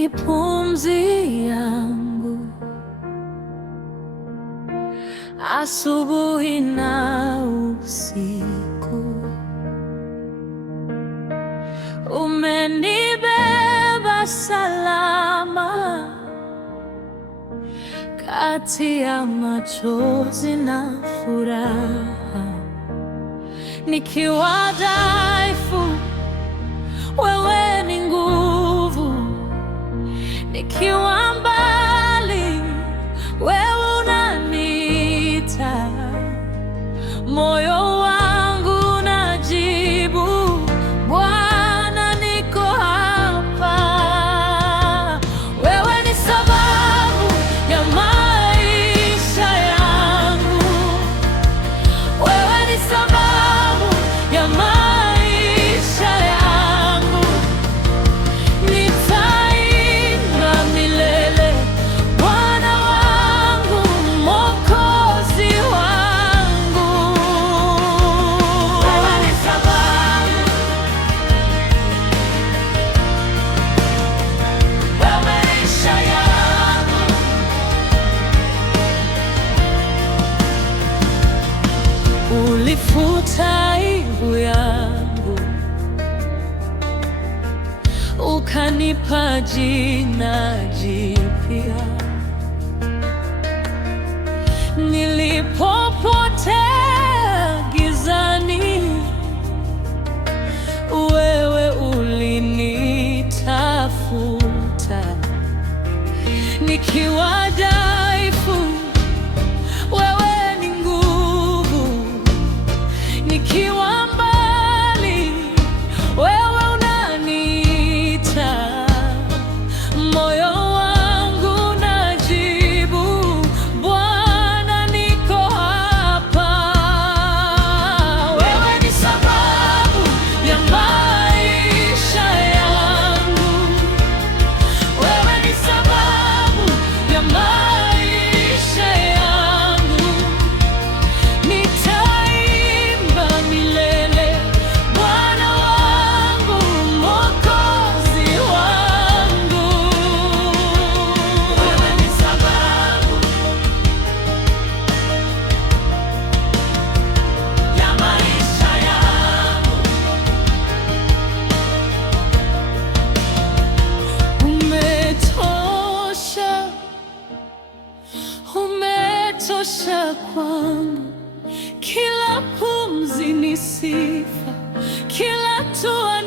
ni pumzi yangu, asubuhi na usiku. Umenibeba salama kati ya machozi na furaha. Nikiwa dhaifu, wewe ni nguvu. Nikiwa mbali, wewe unaniita. Moyo wangu unajibu, Bwana, niko hapa. Wewe ni sababu ya maisha yangu. Wewe ni sababu ya maisha yangu. Nitaimba milele, Bwana wangu, Mwokozi wangu. Wewe ni sababu ya maisha yangu. Ulifuta aibu yangu, ukanipa jina jipya. Nilipopotea gizani, wewe ulinitafuta. Nikiwa dhaifu, wewe ni nguvu. Nikiwa mbali, wewe unaniita. Moyo wangu unajibu, Bwana, niko hapa. Wewe ni sababu ya maisha yangu. Wewe ni sababu ya maisha yangu. Nitaimba milele, Bwana wangu, Mwokozi wangu. Wewe ni sababu ya maisha yangu. Umetosha, umetosha kwangu. Kila pumzi ni sifa, kila hatua